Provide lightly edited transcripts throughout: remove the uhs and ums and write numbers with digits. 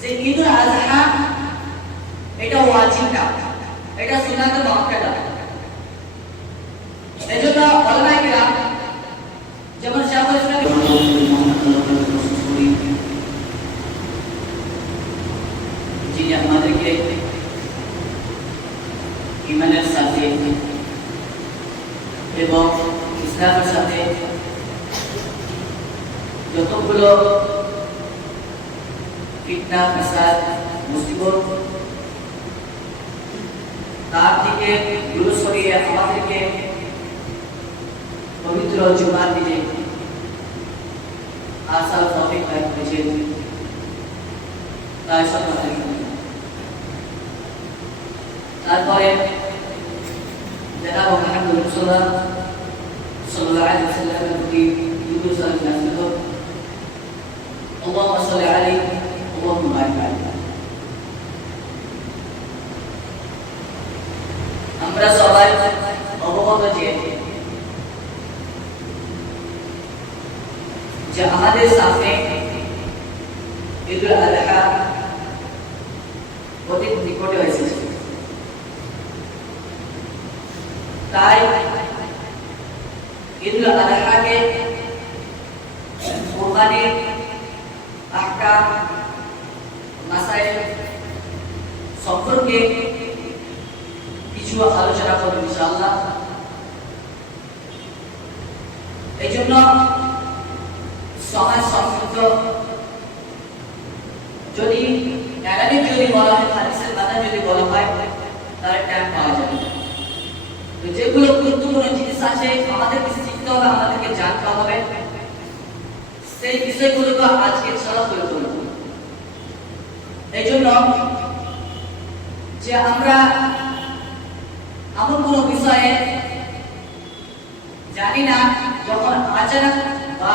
যে ঈদুল আযহা এটা ওয়াজিব না, এটা সুন্নাত মুআক্কাদা। এজন্য উলামায়ে কিরাম যেমন শাইখুল ইসলাম যিনি আমাদেরকে ঈমানের সাথে এবং ইসলামের সাথে যতগুলো ফিতনা ফাসাদ মুসিবত তার থেকে দূরে সরিয়ে আমাদেরকে পবিত্র জুমার দিনে আসার তৌফিক দান করেছেন, তাই সকলে তারপরে জনাব মুহাম্মদ রাসূলুল্লাহ সাল্লাল্লাহু আলাইহি ওয়াসাল্লামের প্রতি দুরূদ সালাম নাযিল হোক। আল্লাহুম্মা সাল্লি আলাইহি আল্লাহুম্মা বারিক আলাইহি। আমরা সবাই অবগত যে আমাদের সামনে ঈদুল আযহা অতি নিকটে এসেছে। তাই ঈদুল আযহাকে কুরবানির আহকাম মাসাইল সম্পর্কে কিছু আলোচনা করব ইনশাআল্লাহ। এই জন্য সমাজ সংযুক্ত যদি একাডেমিক যদি বলা হয়, হাদিসের কথা যদি বলা হয়, তার টাইম পাওয়া যাবে না। তো যেগুলো গুরুত্বপূর্ণ জিনিস আছে আমাদেরকে শিখতে হবে, আমাদেরকে জানতে হবে, সেই বিষয়গুলোকে আজকে ইনশাআল্লাহ তুলে ধরব। এই জন্য যে আমরা এমন কোনো বিষয়ে জানি না, যখন আচানক বা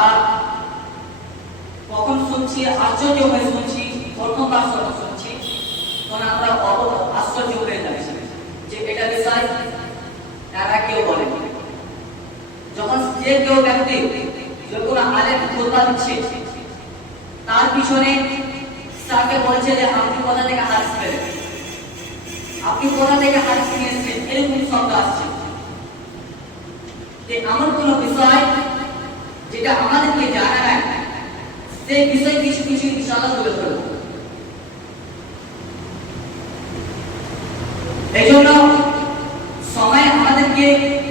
কখন শুনছি, আশ্চর্য হয়ে শুনছি, প্রথমবার শুনছি, তখন আমরা আশ্চর্য হয়ে যাচ্ছি যে এটা বিষয় তারা কেউ বলে। যখন যে কেউ ব্যক্তি যখন আলেম খুতবা দিচ্ছে, তার পিছনে তাকে বলছে যে আপনি কোথা থেকে হাদিস পেলেন, আপনি কোথা থেকে হাদিস নিয়েছেন, এরকম শব্দ আসছে। যে এমন কোন বিষয় যেটা আমাদেরকে জানা নাই, সেই বিষয় কিছু কিছু ইনশাআল্লাহ তুলে ধরব। এই জন্য সময় আমাদেরকে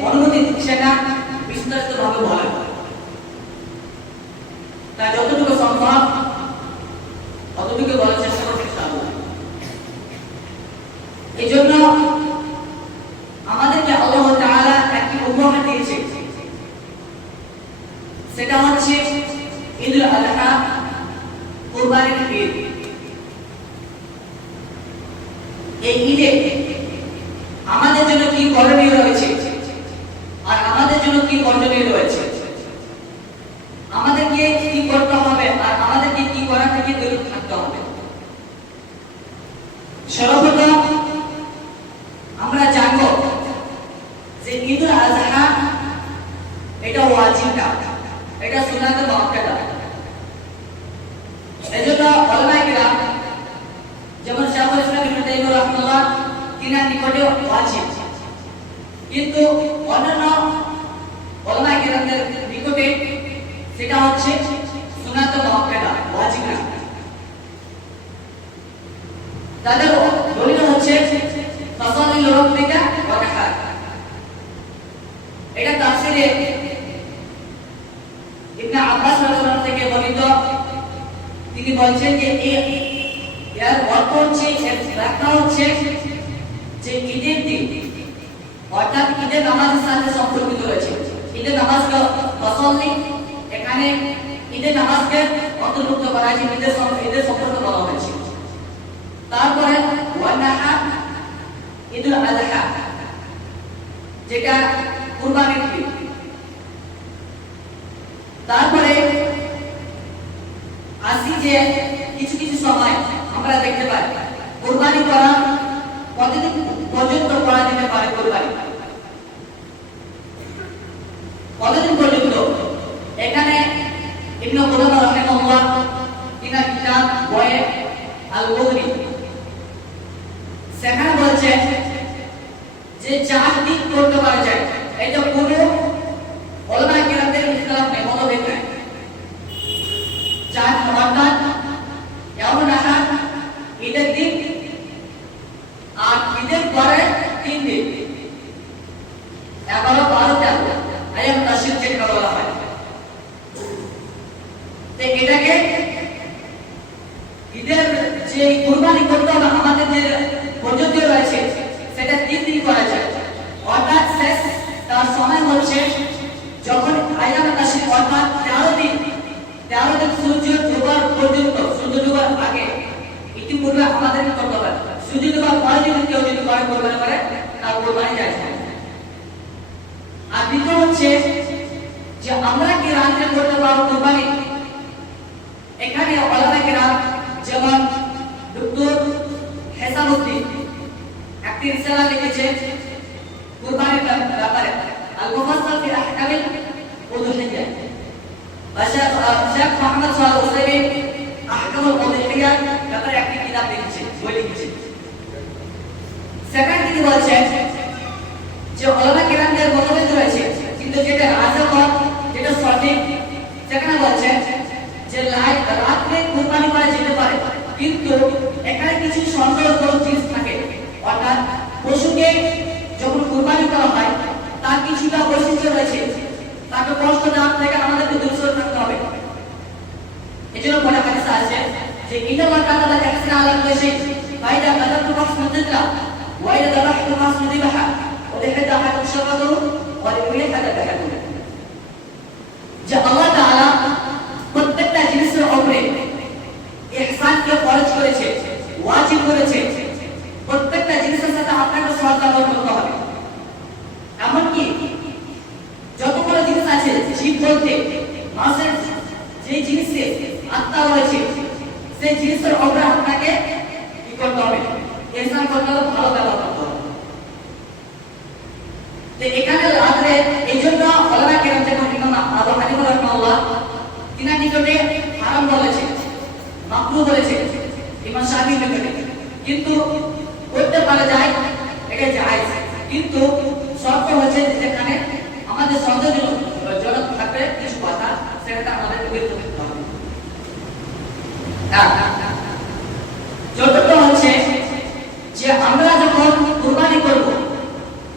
অনুমতি দিচ্ছে না বিস্তারিত ভাবে বলার, তাই যতটুকু সম্ভব ততটুকু বলার চেষ্টা করতে ইনশাআল্লাহ। এই জন্য আমাদেরকে আল্লাহ তাআলা একটি উপহার দিয়েছে, সেটা হচ্ছে ঈদুল আযহা, কুরবানির ঈদ। এই ঈদে আমাদের জন্য কি করণীয় রয়েছে আর আমাদের জন্য কি বর্জনীয় রয়েছে, আমাদেরকে কি করতে হবে আর আমাদেরকে কি করা থেকে দূরে থাকতে হবে। সর্বপ্রথম আমরা জানব যে ঈদুল আযহা এটা ওয়াজিব না, এটা সুন্নাত মুআক্কাদা। এজন্য উলামায়ে কিরাম যেমন শাইখুল ইসলাম ইবনে তাইমিয়া রাহিমাহুল্লাহ তিনার নিকটে ওয়াজিব, কিন্তু অন্যান্য উলামায়ে কিরামদের নিকটে সেটা হচ্ছে সুন্নাত মুআক্কাদা, ওয়াজিব না। তাদের দলিল হচ্ছে ফাসালি লিরাব্বিকা ওয়ানহার। এটা তাফসীরে ইবনে আব্বাস রাদিয়াল্লাহু আনহু থেকে বর্ণিত, তিনি বলছেন যে এর অর্থ হচ্ছে, এর ব্যাখ্যা হচ্ছে যে ঈদের দিন অর্থাৎ ঈদের নামাজের সাথে সম্পর্কিত রয়েছে। ঈদের নামাজকে ফাসালি, এখানে ঈদের নামাজকে অন্তর্ভুক্ত করা হয়েছে, ঈদের সম্পর্কে বলা হয়েছে। তারপরে ওয়ানহার ঈদুল আযহা, যেটা কুরবানির ঈদ। তারপরে আসি যে কিছু কিছু সময় আমরা দেখতে পাই কুরবানি করা কতদিন পর্যন্ত করা যেতে পারে, কুরবানি কতদিন পর্যন্ত। এখানে ইবনে কুদামা রাহিমাহুল্লাহ তিনার কিতাব বয়ে আল মুগনি, সেখানে বলছে যে 4 দিক করতে পারা যায়। এটা কোনো ওলামা কিরামদের ইখতিলাফ নেই, মতভেদ নাই। 4 অর্থাৎ ইয়াউমুন নাহার, ঈদের দিন, আর ঈদের পরে 3 দিন, 11, 12, 13 আয়াম তাশরিক যেটা বলা হয়। তো এটাকে ঈদের যে কুরবানি করতে হবে আমাদের যে পদ্ধতি রয়েছে সেটা 3 দিন করা যায়। অর্থাৎ শেষ তার সময় হচ্ছে যখন আয়াম তাশরিক অর্থাৎ 13 দিন সূর্য ডোবার পর্যন্ত, সূর্য ডোবার আগে ইতিপূর্বে আমাদের করতে হবে। সূর্য ডোবার পরে যদি কেউ যদি কোরবানি করে তার কোরবানি যায়। আর দ্বিতীয় হচ্ছে যে আমরা কি রাতে করতে পারবো কুরবানি। এখানে ওলামা কিরাম যেমন ডক্টর হেসামউদ্দিন একটি রিসালা লিখেছে কুরবানির ব্যাপারে, আল মুফাসসাল ফি আহকামিল উযুহিয়্যা। শেখ মুহাম্মদ সাল্লাল্লাহু আলাইহি ওয়াসাল্লাম আহকামুল উযুহিয়্যা ব্যাপারে একটি কিতাব লিখেছে, বই লিখেছে। সেখানে তিনি বলছেন যে ওলামা কিরামদের মতভেদ রয়েছে, কিন্তু যেটা রাজা মত, যেটা সঠিক, সেখানে বলছেন যে রাতে কুরবানি করা যেতে পারে, কিন্তু এখানে কিছু সন্দেহজনক জিনিস থাকে। অর্থাৎ পশুকে যখন কুরবানি করা হয় তার কিছুটা বৈশিষ্ট্য রয়েছে, তাকে কষ্ট দেওয়ার থেকে আমাদেরকে দূরে থাকতে হবে। এজন্য বলা হাদিসে আছে যে ইন্নামা কানা লা ইয়াহসিনা আলা কুল্লি শাই ফাইদা কাদাতু মাসনুদিল্লা ওয়া ইদা দাবাহতু মাসনুদিবাহা ওয়া লিহাদা আহাদুম শাফাতু ওয়া লিহাদা দাহাতু। যে আল্লাহ তাআলা প্রত্যেকটা জিনিসের উপরে ইহসানকে ফরজ করেছে, ওয়াজিব করেছে। প্রত্যেকটা জিনিসের সাথে আপনাকে শ্রদ্ধা করতে হবে। এমনকি যতগুলো জিনিস আছে, জীব বলতে মানুষের যে জিনিসে আত্মা রয়েছে সেই জিনিসের উপরে আপনাকে কি করতে হবে, ইহসান করতে হবে, ভালো ব্যবহার করতে হবে। তো এখানে রাতে এই জন্য ওলামা কিরাম যেমন ইমাম আবু হানিফা রাহিমাহুল্লাহ তিনার নিকটে হারাম বলেছে, মাকরুহ বলেছে, ইমাম শাফিঈ নিকটে কিন্তু করতে পারা যায়, এটা জায়েজ। কিন্তু শর্ত হচ্ছে যেখানে আমাদের সন্দেহজনক থাকবে কিছু কথা, সেটা আমাদের বিরত করতে হবে। চতুর্থ হচ্ছে যে আমরা যখন কুরবানি করব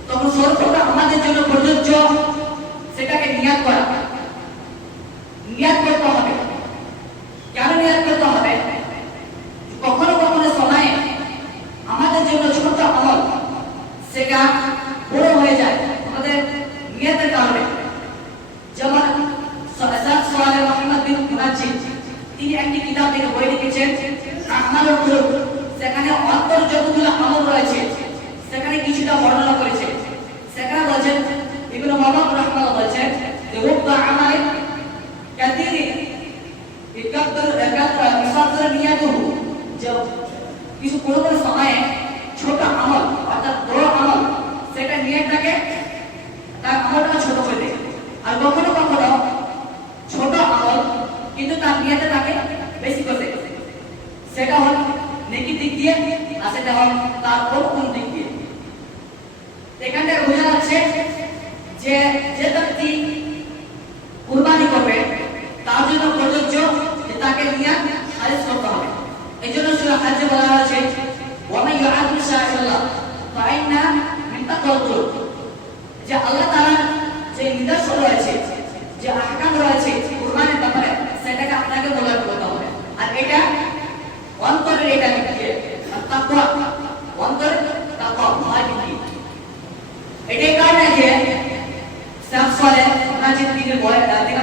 তখন সর্বদা আমাদের জন্য প্রযোজ্য সেটাকে নিয়াত করা, নিয়াত করতে হবে। কেন নিয়াত করতে হবে? কখনো কখনো সময়ে আমাদের জন্য ছোট আমল সেটা বড় হয়ে যায় আমাদের নিয়াতের কারণে। যেমন সোয়ালে মুহাম্মদ বিন মুনাজ্জিম তিনি একটি কিতাব থেকে বই লিখেছেন আমালুল কুলুব, সেখানে অন্তর যতগুলো আমল রয়েছে সেখানে কিছুটা বর্ণনা করেছে। সেখানে বলেছেন ইবনে মুহাম্মদ রাহমাহুল্লাহ বলেছেন যে রুব্বা আমালিন কাসীরিন ইকাদ্দর নিয়াতুহু, যে কিছু কোনো কোনো সময়ে ছোট আমল অর্থাৎ বড় আমল সেটা নিয়তটাকে তার আমলটা ছোট করে দেয়। আর কখনো কখনো ছোট আমল কিন্তু তার নিয়তটাকে বেশি করে দেয়। সেটা হল নেকি দিক দিয়ে, আর সেটা হল তার কোন দিক দিয়ে। এখানটা বোঝা যাচ্ছে যে যে ব্যক্তি কুরবানি করবে তার জন্য প্রযোজ্য যে তাকে নিয়ত খালিস করতে হবে। এই জন্য সূরা হজ্জে বলা হয়েছে ওয়া মান ইউআযিম শাআইরাল্লাহ ফাইন্না মিন তাকওয়াল কুলুব, যে আল্লাহ তাআলা যে নির্দেশ রয়েছে, যে আহকাম রয়েছে কুরবানির ব্যাপারে, সেটাকে আপনাকে মূল্যায়ন করতে হবে। আর এটা অন্তরের এটা লিখিয়ে তাকওয়া, অন্তরের তাকওয়া ভয় লিখিয়ে। এটাই কারণে যে শেখ সালেহ মুনাজ্জিম পীরের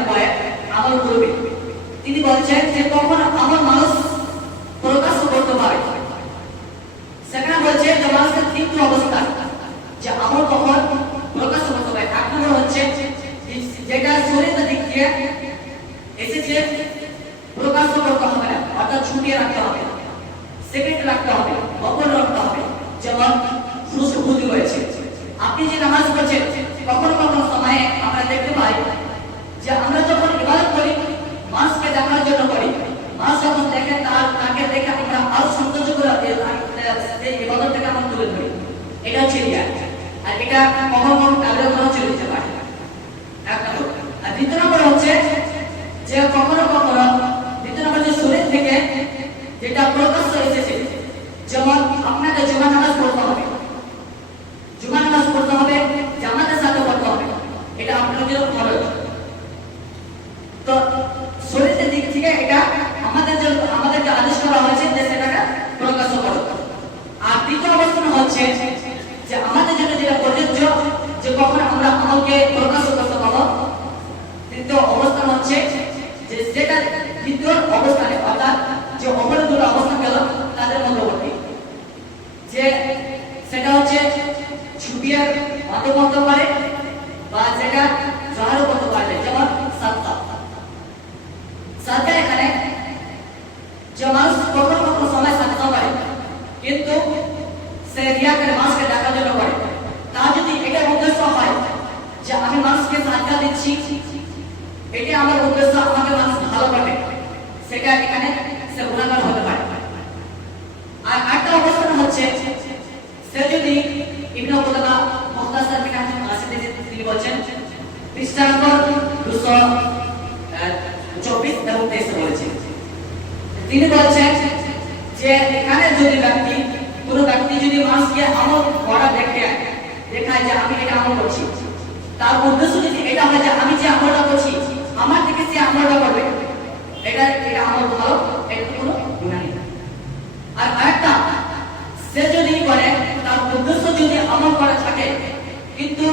বয়ে আমল করবে, তিনি বলছেন যে কখন আমল মানুষ প্রকাশ করতে পারে। সেখানে বলছে যে মানুষের তিনটি অবস্থা যে আমল কখন প্রকাশ করতে পারে। এক নম্বর হচ্ছে যেটা শরীরের দিক দিয়ে এসেছে প্রকাশ করতে হবে না, অর্থাৎ ছুটিয়ে রাখতে হবে, সেকেন্ড রাখতে হবে, গোপন রাখতে হবে। যেমন সুস্থ রয়েছে, আপনি যে নামাজ পড়ছেন কখনো কখনো সময়ে আমরা দেখতে পাই যে আমরা যখন ইবাদত করি মানুষকে দেখার জন্য করি, মানুষ যখন দেখে তাকে দেখে আমরা আরো এটা হচ্ছে রিয়া। আর এটা কখনো কারো কোনো চলে যেতে পারে, এক নম্বর। আর দ্বিতীয় নম্বর হচ্ছে যে কখনো কখনো দ্বিতীয় নম্বর যে শরীর থেকে যেটা প্রকাশ্য এসেছে, যেমন আপনাকে জুমা নামাজ পড়তে হবে, জুমা নামাজ পড়তে হবে, জামাতের সাথে পড়তে হবে, এটা আপনার জন্য ফরজ। তো শরীরের দিক থেকে এটা আমাদেরকে আদেশ করা হয়েছে যে সেটাকে প্রকাশ্য করো। আর দ্বিতীয় অবস্থান হচ্ছে যে আমাদের জন্য যেটা প্রযোজ্য যে কখন আমরা আমলকে প্রকাশ করতে পারবো। দ্বিতীয় অবস্থান হচ্ছে যে যেটা দ্বিতীয় অবস্থানে, অর্থাৎ যে অপর দুটো অবস্থান গেল তাদের মধ্যবর্তী, যে সেটা হচ্ছে ছুটিয়ার মতো করতে পারে বা যেটা জহারও করতে পারে, যেমন সাদকা এখানে যে মানুষ কখনো কখনো সময় সাদকা করে কিন্তু সে রিয়া করে মানুষকে দেখার জন্য করে। তা যদি এটা উদ্দেশ্য হয় যে আমি মানুষকে সাদকা দিচ্ছি, এটা আমার উদ্দেশ্য আমাকে মানুষ ভালো করবে, সেটা এখানে সে গুনাহগার হতে পারে। আর আরেকটা অবস্থান হচ্ছে সে যদি ইবনে কুতাবা মুখতাসার মিনাহ আসিদে তিনি বলেন পৃষ্ঠা নম্বর 224 এবং 23 বলেছেন, তিনি বলেছেন যে এখানে যদি কোনো ব্যক্তি যদি মানুষকে আমল করা দেখায় যে আমি এটা আমল করছি, তার উদ্দেশ্য যদি এটা হয় যে আমি যে আমলটা করছি আমার থেকে সে আমলটা করবে, এটা আমল ভালো, এটা কোনো গুনাহ নেই। আর আরেকটা সে যদি করে তার উদ্দেশ্য যদি আমল করা থাকে কিন্তু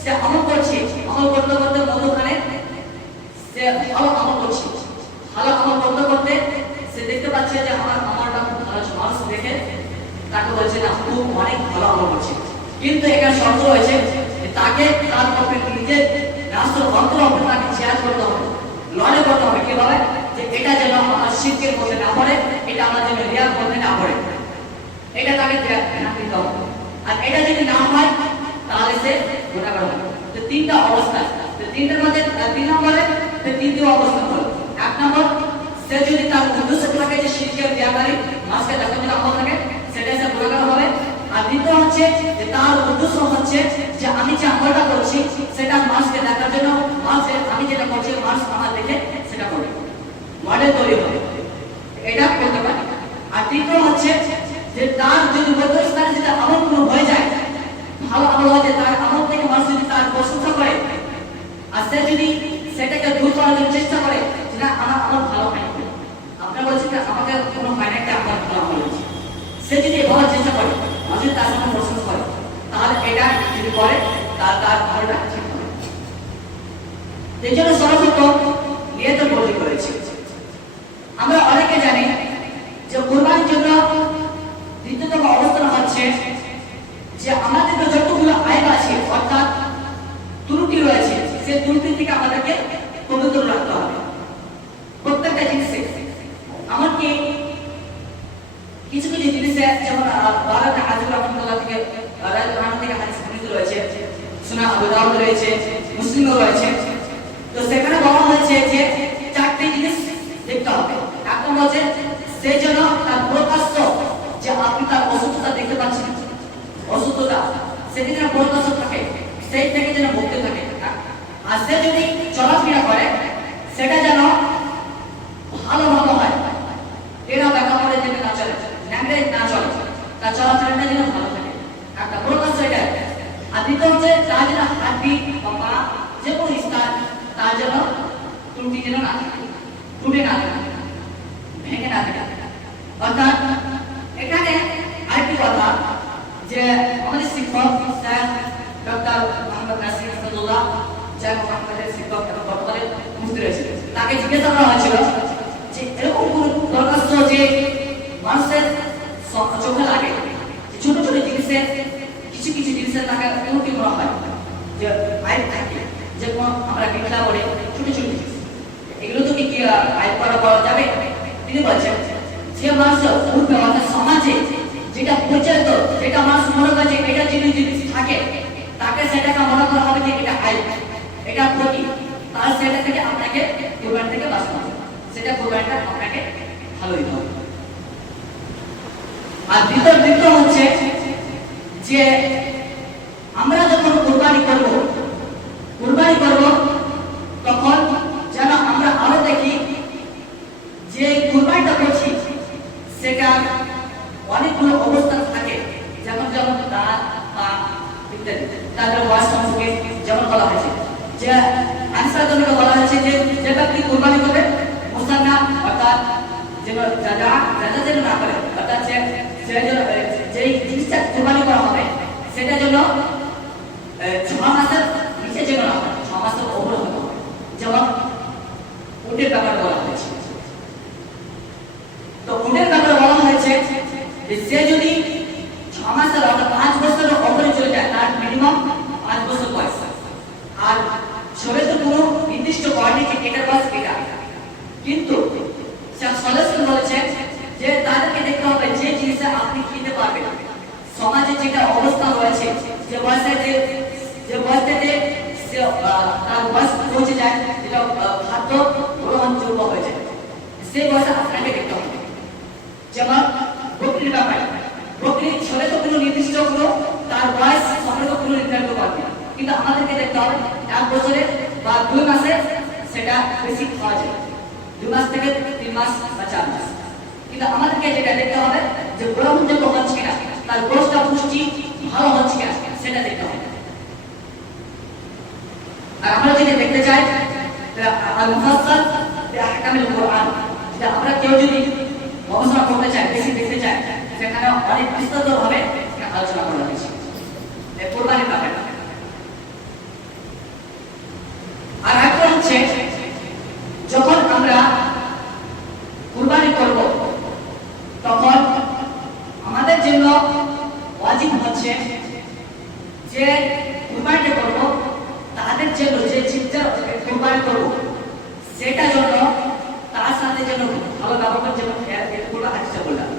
সে আমল করছে, আমল করতে করতে মধ্যখানে সে ভালো আমল করছে, ভালো আমল করতে করতে সে দেখতে পাচ্ছে যে আমার আমলটা খুব ভালো, মানুষ দেখে তাকে বলছে না খুব অনেক ভালো আমল করছে, কিন্তু এখানে শর্ত রয়েছে যে তাকে তার পক্ষে নিজের রাষ্ট্র অন্তর তাকে চেয়ার করতে হবে, লড়াই করতে হবে কিভাবে যে এটা যেন আমার শিরকের মধ্যে না পড়ে, এটা আমার যেন রিয়ার মধ্যে না পড়ে, এটা তাকে ধ্যান দিতে হবে। আর এটা যদি না হয় তাহলে সে গুনাহগার হবে। তো তিনটা অবস্থা, তো তিনটার মধ্যে 3 নম্বরে তৃতীয় অবস্থা হলো, এক নম্বর সে যদি তার উদ্দেশ্য থাকে যে শিরকের রিয়াকারী মানুষকে দেখার জন্য আমল থাকে, সেটা সে গুনাহগার হবে। আর দ্বিতীয় হচ্ছে যে তার উদ্দেশ্য হচ্ছে যে আমি যে আমলটা করছি সেটা মানুষকে দেখার জন্য, আমি যেটা করছি মানুষ আমার দেখে সেটা করবে, মডেল তৈরি হবে, এটা করতে পারে। আর তৃতীয় হচ্ছে যে তার যদি বৈধস্থানে যদি আমল কোনো হয়ে যায়, ভালো আমল হয়ে যায়, তার আমল থেকে মানুষ যদি তার প্রশংসা করে আর সে যদি সেটাকে দূর করার জন্য চেষ্টা করে যে না আমার আমল ভালো হয়নি, আপনারা বলছেন যে আমাকে কোনো ফাইনালটা আমার ভালো আমল হয়েছে, সে যদি বলার চেষ্টা করে মানুষ তার সামনে প্রশংসা করে, তাহলে এটা যদি করে তার আমলটা ঠিক হবে। এই জন্য সর্বপ্রথম নিয়তের বর্ণনা করেছে। আমরা অনেকে জানি যে কুরবানির জন্য দ্বিতীয়তম অবস্থান হচ্ছে যে আমাদের যতগুলো আইব আছে অর্থাৎ ত্রুটি রয়েছে, সেই ত্রুটি থেকে আমাদেরকে পবিত্র রাখতে হবে প্রত্যেকটা জিনিসে। এমনকি কিছু কিছু জিনিসে যেমন বারাত আযম রাহমাতুল্লাহ থেকে হাদিস বর্ণিত রয়েছে, সুনান আবু দাউদ রয়েছে, মুসলিমও রয়েছে। তো সেখানে বলা হয়েছে যে 4টি জিনিস দেখতে হবে। এক নম্বর হচ্ছে সে যেন তার প্রকাশ্য যে আপনি তার অসুস্থতা দেখতে পাচ্ছেন, অসুস্থতা সেটি যেন প্রকাশ্য থাকে, সেই থেকে যেন মুক্ত থাকে। আর সে যদি চলাফেরা করে সেটা যেন ভালোভাবে হয়, এরা ব্যাখ্যা করে যেন না চলে, ন্যাংড়ে না চলে, তার চলাফেরাটা যেন ভালো থাকে, একটা প্রকাশ্য এটা। আর দ্বিতীয় হচ্ছে তার যেন হাড্ডি বা পা যে কোনো স্থান তার যেন ত্রুটি যেন না থাকে, টুটে না থাকে, ভেঙে না থাকে। অর্থাৎ এখানে আরেকটি কথা যে আমাদের শিক্ষক স্যার ডক্টর মোহাম্মদ নাসির আসাদুল্লাহ, যার মোহাম্মদের শিক্ষক এবং বর্তমানে মুফতি রয়েছে, তাকে জিজ্ঞাসা করা হয়েছিল যে এরকম কোন প্রকাশ্য যে মানুষের চোখে লাগে ছোট ছোট জিনিসের কিছু কিছু জিনিসের তাকে ত্রুটি করা হয়, যে আইব থাকে, যে আমরা বিড়লা বলে ছোট ছোট জিনিস, এগুলো তো কি আইব করা যাবে? তিনি বলছেন যে মানুষ উঠবে আমাদের সমাজে যেটা প্রচলিত, যেটা মানুষ মনে করে যে এটা যদি জিনিস থাকে তাকে সেটাকে মনে করা হবে যে এটা আইব, এটা ক্ষতি, তাহলে সেটা থেকে আপনাকে কুরবানি থেকে বাঁচতে হবে, সেটা কুরবানিটা আপনাকে ভালো দিতে হবে। আর দ্বিতীয় হচ্ছে যে আমরা যখন কুরবানি করব তখন যেন আমরা আরো দেখি যে কুরবানিটা করছি সেটা অনেকগুলো অবস্থান থাকে, যেমন দাঁত, পা ইত্যাদি। তাদের ওয়াজ সম্পর্কে যেমন বলা হয়েছে যে আনসার জনকে বলা হয়েছে যে যে ব্যক্তি কুরবানি করবে মুসান্না অর্থাৎ যেন যেন না করে, অর্থাৎ যেই জিনিসটা কুরবানি করা হবে সেটা যেন 6 মাসের নিচে যেন না হয়, 6 মাসের উপরে হতে হবে। যেমন উটের ব্যাপারে বলা হয়েছে, তো উটের ব্যাপারে বলা হয়েছে যে সে যদি 6 মাসের অর্থাৎ 5 বছরের উপরে চলে যায় তার মিনিমাম 5 বছর বয়স। আর শরীরে কোনো নির্দিষ্ট কোয়ালিটি এটার বয়স এটা, কিন্তু সদস্য বলেছে যে তাদেরকে দেখতে হবে যে জিনিসটা আপনি কিনতে পারবেন, সমাজে যেটা অবস্থা রয়েছে, যে বয়সটাতে তার বয়স পৌঁছে যায়, যেটা খাদ্য গ্রহণযোগ্য হয়ে যায়, সেই বয়সে আপনাকে দেখতে হবে। যেমন বকরির ব্যাপারে, বকরি শরীরে তো কোনো নির্দিষ্ট কোনো তার বয়স শরীরে তো কোনো নির্ধারিত পারবে না, কিন্তু আমাদেরকে দেখতে হবে 1 বছরে বা 2 মাসে সেটা বেশি খাওয়া যায়, 2 মাস থেকে 3 মাস বা 4 মাস। কিন্তু আমাদেরকে যেটা দেখতে হবে যে গ্রহণযোগ্য হচ্ছে কিনা, তার গোশতটা পুষ্টি ভালো হচ্ছে কিনা সেটা দেখতে হবে। আর আমরা যদি দেখতে চাই আল মুফাসসাল বি আহকামিল কুরআন, যেটা আমরা কেউ যদি গবেষণা করতে চাই, বেশি দেখতে চাই, সেখানে অনেক বিস্তারিতভাবে আলোচনা করা হয়েছে এই কুরবানির ব্যাপারে। আর একটা হচ্ছে যখন আমরা কুরবানি করব তখন আমাদের জন্য ওয়াজিব হচ্ছে যে কুরবানি করব তাদের জন্য যে জীবটা কুরবানি করব সেটা জন্য তার সাথে যেন ভালো ব্যবহার যেন এগুলো হাদিসে বললাম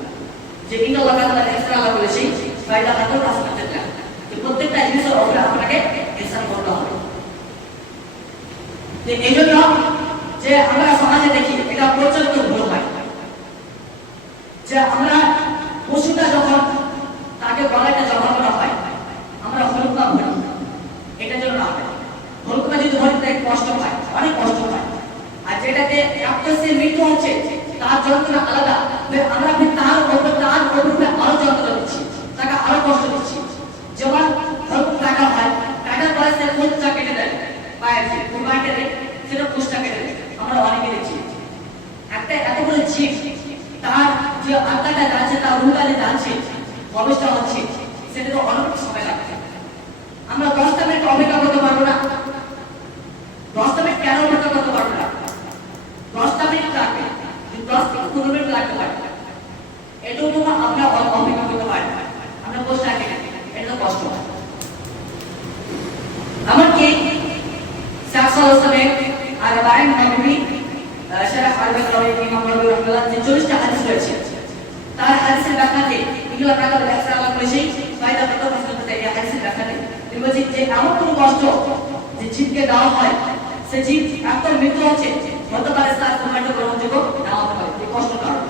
যে ইন্না আল্লাহ তাআলা ইহসান করেছে ফায়দা হাতুল আসমাতাল্লাহ, যে প্রত্যেকটা জিনিসের উপরে আপনাকে ইহসান করতে হবে। তো এইজন্য যে আমরা সমাজে দেখি এটা প্রচলিত ভুল হয় যে আমরা পশুটা যখন তাকে গলাটা জমা করা হয় আমরা হলুকা ভরি, এটা যেন না হয়। হলুকা যদি ধরি তাই কষ্ট হয়, অনেক কষ্ট হয়। আর যেটাতে সে মৃত্যু হচ্ছে তার যন্ত্রণা আলাদা, আমরা তার উপরে আরো যন্ত্রণা দিচ্ছি, তাকে আরো কষ্ট দিচ্ছি। যেমন হলুক টাকা হয়, টাকার পরে সে কোচটা কেটে দেয়, পায়ের যে কুরবানিটা দেয় সেটা কোচটা কেটে দেয়, আমরা অনেকে দেখছি। একটা এত বড় জীব তার যে আত্মাটা যাচ্ছে, তার রুহটা যে যাচ্ছে, প্রবেশটা হচ্ছে, সেটা তো অনেক সময় লাগছে। আমরা 10টা মিনিট অপেক্ষা করতে পারবো না, 10টা মিনিট কেন অপেক্ষা করতে পারবো না? 10টা মিনিট লাগবে, 10 থেকে 15 মিনিট লাগতে পারে, এটাও তো আমরা অপেক্ষা করতে পারি না, আমরা বসে আছি, এটা তো কষ্ট হয়। এমনকি আর বাইন নবী শারাহ আল-বাকারি ইমাম নবী রাহমাতুল্লাহ যে 40টা হাদিস রয়েছে, তার হাদিসের ব্যাখ্যাতে এগুলো টাকা ব্যবসা আলাপ করেছি ফায়দা কত প্রশ্নতে এই হাদিসের ব্যাখ্যাতে তিনি বলছেন যে এমন কোনো কষ্ট যে জীবকে দেওয়া হয়, সে জীব এত মৃত্যু হচ্ছে হতে পারে তার কুরবানি গ্রহণযোগ্য নাও হতে পারে, এই কষ্ট কারণ।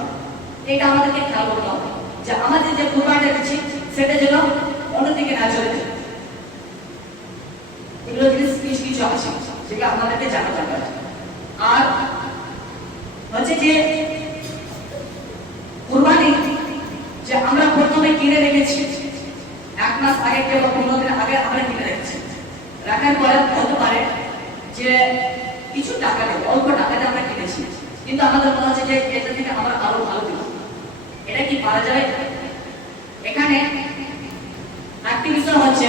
এটা আমাদেরকে খেয়াল করতে হবে যে আমাদের যে কুরবানিটা দিচ্ছি সেটা যেন অন্যদিকে না চলে যায়। এগুলো জিনিস কিছু আছে যেটা আমাদেরকে জানা দরকার। আর হচ্ছে যে কুরবানি যে আমরা প্রথমে কিনে রেখেছি 1 মাস আগে কিংবা 15 দিন আগে আমরা কিনে রেখেছি, রাখার পরে হতে পারে যে কিছু টাকা দেব, অল্প টাকাতে আমরা কিনেছি, কিন্তু আমাদের মনে হচ্ছে যে এটা থেকে আমরা আরো ভালো দিব, এটা কি পারা যাবে? এখানে একটি বিষয় হচ্ছে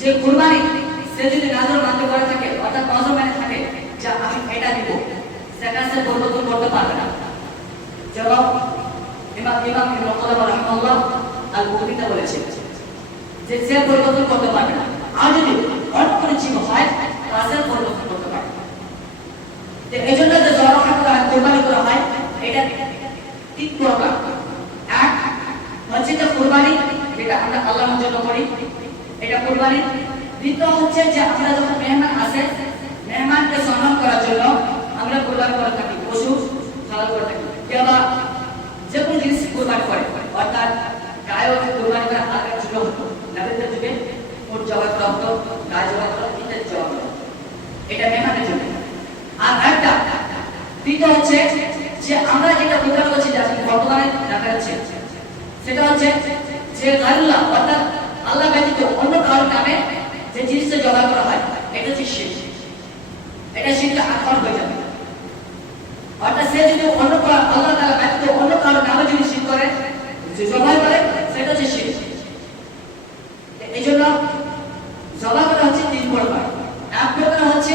যে কুরবানি সে যদি নাজর মানতে করে থাকে, অর্থাৎ নজর মানে থাকে যে আমি এটা দিব, সেটা সে পরিবর্তন করতে পারবে না। যেমন ইমাম ইবনে কাদাম রাহিমাহুল্লাহ আল-বুখারীতে বলেছে যে সে পরিবর্তন করতে পারবে না। আর যদি অন্য কোনো জীব হয় তাহলে পরিবর্তন করতে পারবে। তো এইজন্য যে জবাহ করা কুরবানি করা হয় এটা 3 প্রকার। এক হচ্ছে যে কুরবানি যেটা আমরা আল্লাহর জন্য করি, এটা কুরবানি। দ্বিতীয় হচ্ছে যে আমরা যখন মেহমান আসে, মেহমানকে সম্মান করার জন্য আমরা কুরবানি করে থাকি, পশু হালাল করে থাকি, কিংবা যে কোনো জিনিস কুরবানি করে, অর্থাৎ গায়ও কুরবানি করা আলাদা ছিল। তৃতীয় হচ্ছে যে আমরা যেটা প্রচার করছি বর্তমানে দেখা যাচ্ছে সেটা হচ্ছে যে আল্লাহ অর্থাৎ আল্লাহ ব্যতীত অন্য কারোর নামে যে জিনিসটা জমা করা হয় এটা হচ্ছে শিরক। এটা শিরক আকবার হয়ে যাবে। অর্থাৎ সে যদি অন্য আল্লাহ তাআলা ব্যতীত অন্য কারোর নামে যদি শিরক করে জমা করে সেটা হচ্ছে শিরক। এই জন্য জমা করা হচ্ছে তিন প্রকার। এক প্রকার হচ্ছে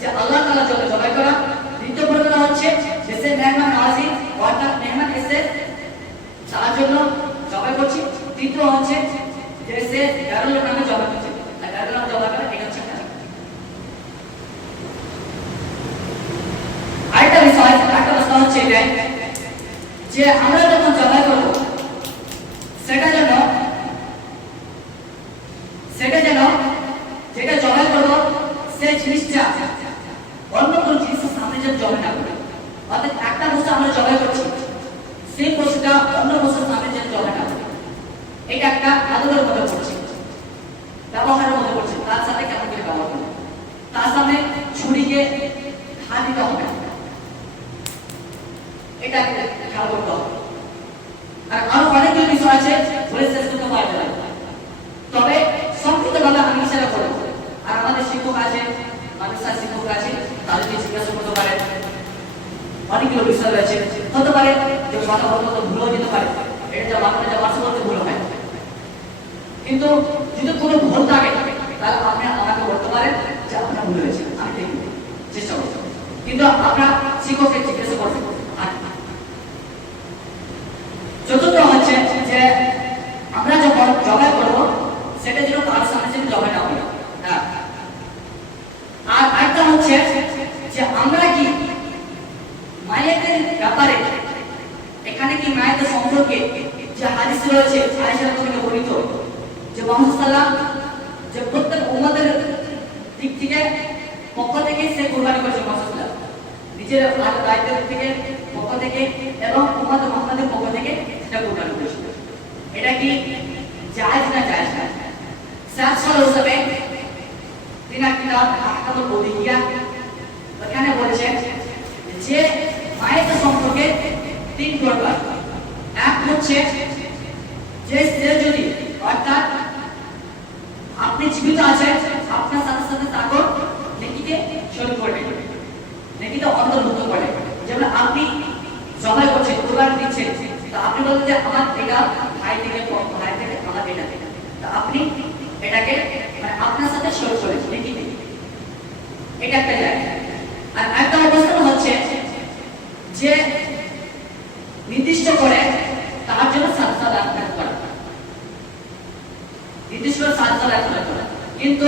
যে আল্লাহ তাআলা জন্য জমা করা, দ্বিতীয় প্রকার হচ্ছে যে সে মেহমান নওয়াজি অর্থাৎ মেহমান এসে তার জন্য জমা করছি, তৃতীয় হচ্ছে যে সে গারুলের নামে জমা করছে আর গারুলের নামে জমা করে এটা হচ্ছে আরেকটা বিষয়, আরেকটা প্রশ্ন হচ্ছে এটাই যে আমরা যখন জমা করব সেটা যেন যেটা জমা করব সেই জিনিসটা অন্য কোনো জিনিসের সামনে যেন জমা না করে। অর্থাৎ একটা বস্তু আমরা জমা করছি সেই বস্তুটা অন্য বস্তুর সামনে যেন জমা না করে। এটা একটা আদরের মধ্যে পড়ছে, ব্যবহারের মধ্যে পড়ছে। তার সাথে কেমন করে ব্যবহার করবে, তার সামনে ছুরিকে হাত দিতে হবে, এটা খেয়াল করতে হবে। আর আরো অনেকগুলো বিষয় আছে বলে শেষ করতে পারবে না, তবে সংক্ষিপ্তভাবে আমি সেটা করবো। আর আমাদের শিক্ষক আছে, মাদ্রাসার শিক্ষক আছে, তাদেরকে জিজ্ঞাসা করতে পারেন। অনেকগুলো বিষয় রয়েছে, হতে পারে যে কথা বলতে ভুল হয়ে যেতে পারে, এটা যা ভাষা বলতে ভুল হয়। কিন্তু যদি কোনো ভুল থাকে তাহলে আপনি আমাকে বলতে পারেন যে আপনার ভুল হয়েছে, আমি দেখব, চেষ্টা করব। কিন্তু আপনার শিক্ষককে জিজ্ঞাসা করবেন। চতুর্থ হচ্ছে যে আমরা যখন জবাই করব সেটা যেন কার সামনে যেন জবাই না হয়। আর আরেকটা হচ্ছে যে আমরা কি মায়েদের ব্যাপারে এখানে কি মায়েদের সম্পর্কে যে হাদিস রয়েছে আয়েশা থেকে বর্ণিত যে মুহাম্মদ সাল্লাল্লাহু আলাইহি ওয়াসাল্লাম যে প্রত্যেক উম্মতের দিক থেকে পক্ষ থেকে সে কুরবানি করেছে, মুহাম্মদ নিজের দায়িত্বের থেকে পক্ষ থেকে এবং উম্মত মুহাম্মাদের পক্ষ থেকে সেটা কুরবানি করেছে। এটা কি জায়েজ না জায়েজ না? সাত সাল হিসাবে তিন কিতাব আহকামুল উলুহিয়া এখানে বলেছে যে মায়ের সম্পর্কে তিন প্রকার। এক হচ্ছে যে সে যদি অর্থাৎ আপনি জীবিত আছেন আপনার সাথে সাথে তাকে নেকিতে শরীক করে, নেকিতে অন্তর্ভুক্ত করে। যেমন আপনি জবাই করছেন, কুরবানি দিচ্ছেন, তো আপনি বলছেন যে আমার এটা ভাই থেকে আমার এটা, তো আপনি এটাকে মানে আপনার সাথে শরীক করে নেকিতে, এটা একটা জায়গা। আর একটা অবস্থান হচ্ছে যে নির্দিষ্ট করে তার জন্য 7 সাল আত্মত্যাগ করা, নির্দিষ্ট করে 7 সাল আত্মত্যাগ করা। কিন্তু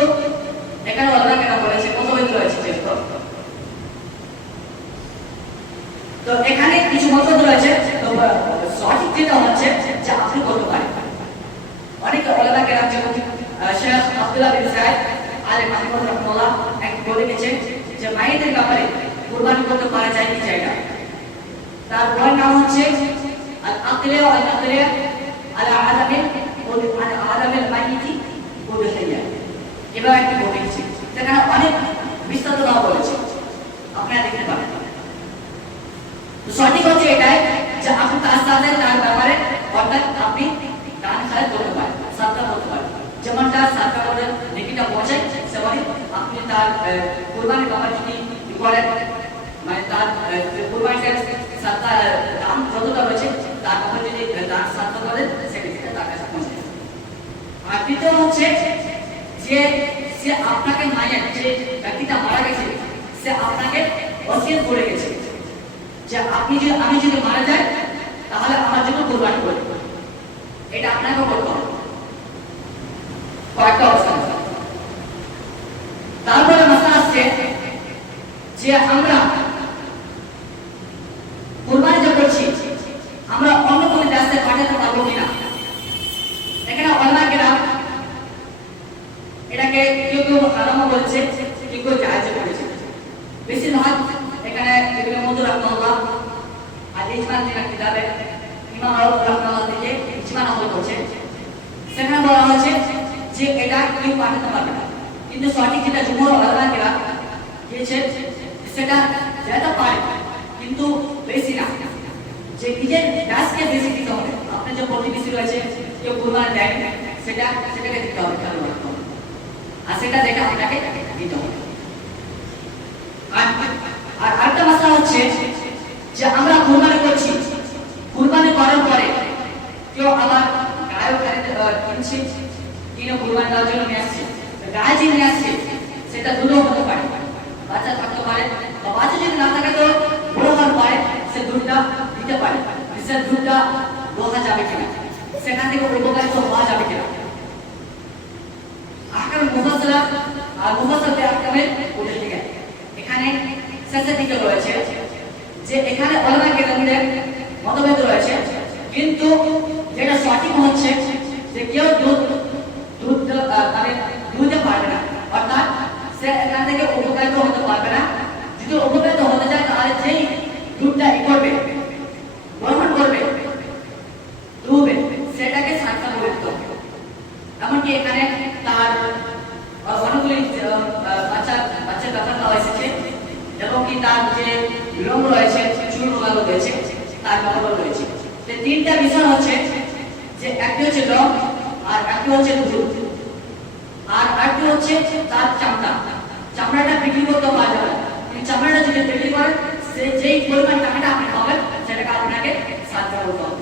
এখানে ওলামা কেন বলেছে মতভেদ রয়েছে যেহেতু, তো এখানে কিছু মতভেদ রয়েছে। তো সঠিক যেটা হচ্ছে যে আপনি করতে পারেন। অনেক ওলামা কেন যেমন শেখ আব্দুল্লাহ বিন সাইদ আলী মাহমুদ রাহমাতুল্লাহ এক বলে গেছে যে মায়েদের ব্যাপারে কুরবানি করতে পারা যায় কি যায় না। তার বইয়ের নাম হচ্ছে আল আকলিয়া ওয়াল আকলিয়া আলা আদামিল মাইতি উদহিয়া। এবার একটি বই লিখেছি, সেখানে অনেক বিস্তারিত ভাবে বলেছে, আপনারা দেখতে পাবেন। তো সঠিক হচ্ছে এটাই যে আপনি তার সাথে তার ব্যাপারে অর্থাৎ আপনি দান খায় করতে পারেন, সাদকা করতে পারেন। যেমনটা সাদকা করে নেকিটা পৌঁছায় সেভাবে আপনি তার কুরবানির ব্যাপারে যদি করেন, মানে তার কুরবানির সাদকা দাম যতটা রয়েছে তার ব্যাপারে যদি দান সাদকা করেন সেক্ষেত্রে তার কাছে পৌঁছে যাবে। আর দ্বিতীয় হচ্ছে যে সে আপনাকে মায়ের যে ব্যক্তিটা মারা গেছে সে আপনাকে ওসিয়ত করে গেছে যে আমি যদি মারা যাই তাহলে আমার জন্য কুরবানি করবে, এটা আপনাকে করতে হবে। কয়েকটা অবস্থান। তারপরে মাসলা আসছে যে আমরা কুরবানি যে করছি আমরা অন্য কোনো রাস্তায় পাঠাতে পারবো কিনা। এখানে ওলামা কেরাম এটাকে কেউ কেউ হারাম বলেছে, কেউ কেউ জায়েজ বলেছে। বেশিরভাগ এখানে ইবনে মনজুর রাহমাতুল্লাহ আর ইজমা নামের কিতাবে ইমাম আবু রাহমাতুল্লাহ থেকে ইজমা নকল করছে, সেখানে বলা হয়েছে যে এটা কেউ পাঠাতে পারবে না। কিন্তু সঠিক যেটা জুমহুর ওলামা কেরাম দিয়েছে সেটা যেটা পারে কিন্তু বেশি না, যে নিজের গাছকে বেশি দিতে হবে। আপনার যে প্রতিবেশী রয়েছে কেউ কুরবানি দেয় সেটাকে দিতে হবে, খেয়াল রাখতে হবে, আর সেটা দেখে আপনাকে দিতে হবে। আর আরেকটা মাসলা হচ্ছে যে আমরা কুরবানি করছি, কুরবানি করার পরে কেউ আবার গায়ও কিনছে, কিনে কুরবানি দেওয়ার জন্য নিয়ে আসছে, গায়ে যে নিয়ে আসছে সেটা দুধও হতে পারে, বাচ্চা থাকতে পারে, বা বাচ্চা যদি না থাকে তো বড় হওয়ার পরে সে দুধটা দিতে পারে, সে দুধটা দোহা যাবে কিনা, সেখান থেকে উপকারিত হওয়া যাবে কিনা। আহকাম মুফাসসালা আর মুফাসসাল আহকামের উল্লেখ থেকে এখানে শেষের দিকে রয়েছে যে এখানে উলামা কেরামদের মতভেদ রয়েছে, কিন্তু যেটা সঠিক হচ্ছে যে কেউ দুধতে পারবে না, অর্থাৎ সে এখান থেকে উপকারিত হতে পারবে না। যদি উপকারিত হতে চায় তাহলে যেই দুধটা করবে, গ্রহণ করবে, দুবে, সেটাকে সাতটা বলে দিতে হবে। এমনকি এখানে তার অনেকগুলি বাচ্চার ব্যাপার দেওয়া এসেছে, এবং কি তার যে বিলম্ব রয়েছে, চুল রোগানো রয়েছে, তার ব্যাপার রয়েছে। তিনটা বিষয় হচ্ছে যে একটি হচ্ছে লোম, আর একটি হচ্ছে দুধ, আর একটি হচ্ছে তার চামড়াটা বিক্রি করতে পারা যাবে। চামড়াটা যদি বিক্রি করেন, যেই পরিমাণ টাকাটা আপনি পাবেন সেটাকে আপনাকে সাহায্য করতে হবে।